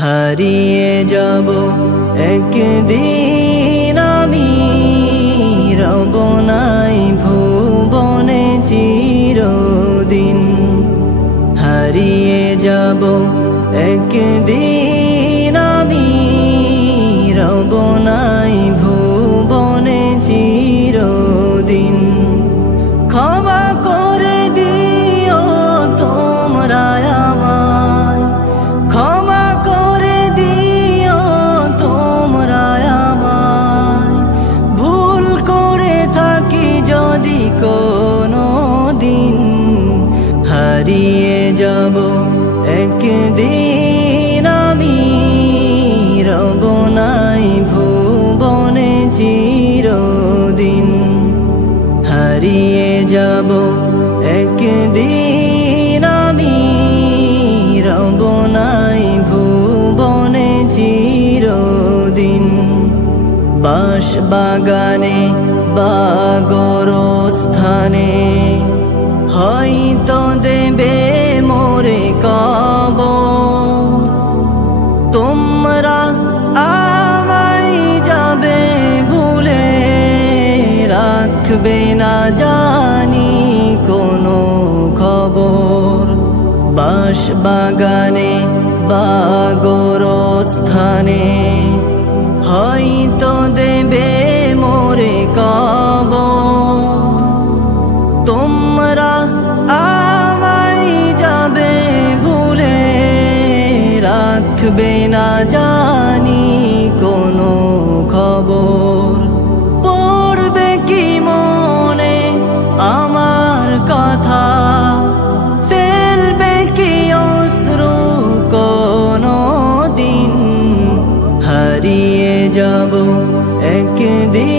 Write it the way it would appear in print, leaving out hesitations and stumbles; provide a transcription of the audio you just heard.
হারিয়ে যাব একদিন আমি, রব নাই ভুবনে চিরদিন। হারিয়ে যাব একদিন আমি, রব নাই ভুবনে চিরদিন। ক্ষমা করে দিও তোমরা আমায়, ক্ষমা করে দিও তোমরা আমায়। ভুল করে থাকি যদি কোনো দিন, হারিয়ে যাব একদিন আমি, রব নাই ভুবনে চিরদিন। হারিয়ে যাব একদিন আমি, রব নাই ভুবনে চিরদিন। বাঁশ বাগানে বা গোরস্থানে হয়তো দেবে মোরে কবর। তোমরা আমায় যাবে ভুলে, রাখবে না জানি কোনো খবর। বাঁশ বাগানে বা গোরস্থানে হয়তো দেবে মোরে কবর। তোমরা আমায় যাবে ভুলে, রাখবে না জানি কোনো খবর। পড়বে কি মনে আমার কথা, ফেলবে কি অশ্রু কোনো দিন। হারিয়ে যাব একদিন।